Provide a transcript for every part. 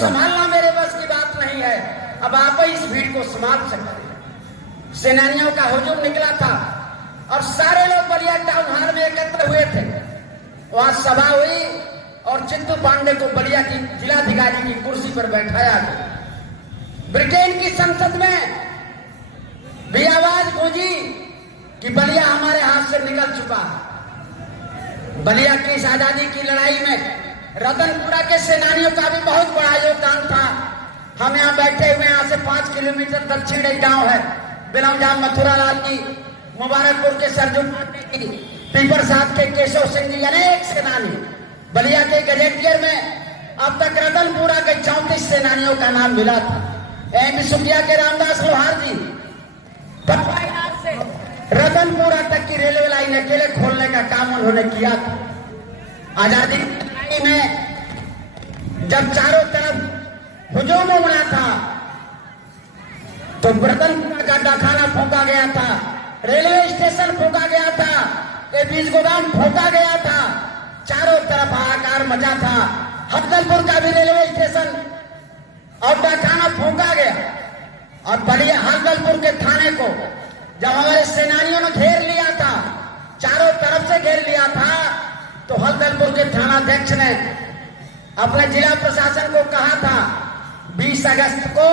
संभालना मेरे बस की बात नहीं है, अब आप ही इस भीड़ को संभाल सकते हैं। सेनानियों का हुजूम निकला था और सारे लोग बलिया टाउन हॉल में एकत्र हुए थे। वहां सभा हुई और चित्तू पांडे को बलिया की जिलाधिकारी की कुर्सी पर बैठाया गया। ब्रिटेन की संसद में भी आवाज गूंजी कि बलिया हमारे हाथ से निकल चुका है। बलिया की इस आजादी की लड़ाई में रतनपुरा के सेनानियों का भी बहुत बड़ा योगदान था। हम यहाँ बैठे हुए, यहाँ से 5 किलोमीटर दक्षिण एक गांव है बिलमजान मथुरा लाल की, मुबारकपुर के सरजुम की, पीपर साहब के केशव सिंह जी, अनेक सेनानी। बलिया के गजेटियर में अब तक रतनपुरा के 34 सेनानियों का नाम मिला था। एम सुखिया के रामदास लोहार जी रतनपुरा तक की रेलवे लाइन अकेले खोलने का काम उन्होंने किया था। आजादी में जब चारों तरफ हुजूम उमड़ा था तो रतनपुरा का डाखाना फूंका गया था, रेलवे स्टेशन फूंका गया था, बीज गोदाम फूंका गया था, चारों तरफ हाहाकार मचा था। हरदलपुर का भी रेलवे स्टेशन और डाखाना फूंका गया। और बलिया हरदलपुर के थाने को जब हमारे सेनानियों ने घेर लिया था, चारों तरफ से घेर लिया था, तो हरदलपुर के थानाध्यक्ष ने अपने जिला प्रशासन को कहा था 20 अगस्त को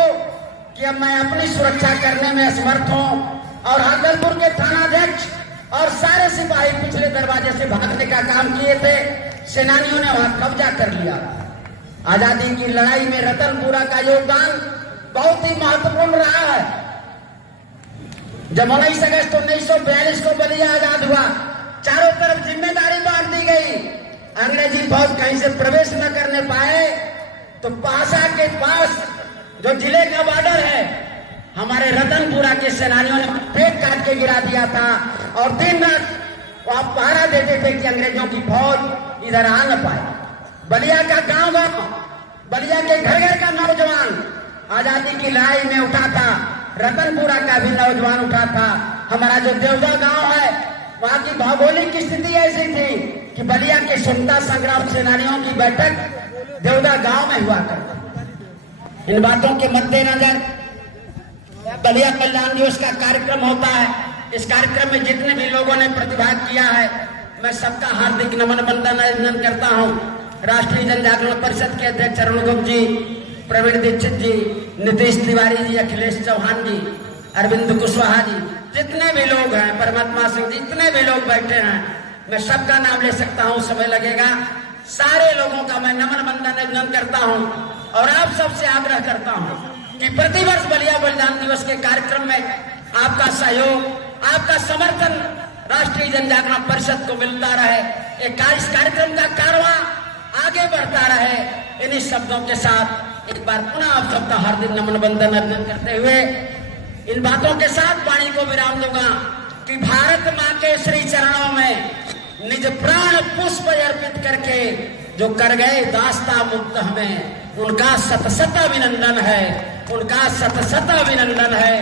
कि अब मैं अपनी सुरक्षा करने में असमर्थ हूं और हरदलपुर के थानाध्यक्ष और सारे सिपाही पिछले दरवाजे से भागने का काम किए थे। सेनानियों ने वहां कब्जा कर लिया। आजादी की लड़ाई में रतनपुरा का योगदान बहुत ही महत्वपूर्ण रहा है। जब 19 अगस्त 1942 को बलिया आजाद हुआ, चारों तरफ जिम्मेदारी बांट दी गई। अंग्रेजी फौज कहीं से प्रवेश न करने पाए तो पासा के पास जो जिले का बॉर्डर है, हमारे रतनपुरा के सेनानियों ने पेट काट के गिरा दिया था और दिन रात वो आप पहरा देते थे कि अंग्रेजों की फौज इधर आ न पाए। बलिया का गांव-गांव, बलिया के घर-घर का नौजवान आजादी की लड़ाई में उठा था। रतनपुरा का भी नौजवान उठा था। हमारा जो देवदा गांव है, वहां की भौगोलिक स्थिति ऐसी थी कि बलिया के स्वतंत्रता संग्राम सेनानियों की बैठक देवदा गांव में हुआ करती। इन बातों के मद्देनजर बलिया कल्याण दिवस का कार्यक्रम होता है। इस कार्यक्रम में जितने भी लोगों ने प्रतिभाग किया है, मैं सबका हार्दिक नमन वंदन अभिनंदन करता हूं। राष्ट्रीय जन जागरण परिषद के अध्यक्ष अरुण गुप्त जी, प्रवीण दीक्षित जी, नीतीश तिवारी जी, अखिलेश चौहान जी, अरविंद कुशवाहा जी, जितने भी लोग हैं, परमात्मा सिंह जी, जितने भी लोग बैठे हैं, मैं सबका नाम ले सकता हूं, समय लगेगा। सारे लोगों का मैं नमन वंदन अभिनंदन करता हूं और आप सबसे आग्रह करता हूं कि प्रतिवर्ष बलिया बलिदान दिवस के कार्यक्रम में आपका सहयोग, आपका समर्थन राष्ट्रीय जन जागरण परिषद को मिलता रहे। इस कार्यक्रम का कारवां आगे बढ़ता रहे। इन्हीं शब्दों के साथ एक बार पुनः आप सबका हार्दिक नमन वंदन अर्पण करते हुए इन बातों के साथ वाणी को विराम दूंगा कि भारत मां के श्री चरणों में निज प्राण पुष्प अर्पित करके जो कर गए दास्ता मुक्त हमें, उनका सत सत अभिनंदन है, उनका सत सत अभिनंदन है।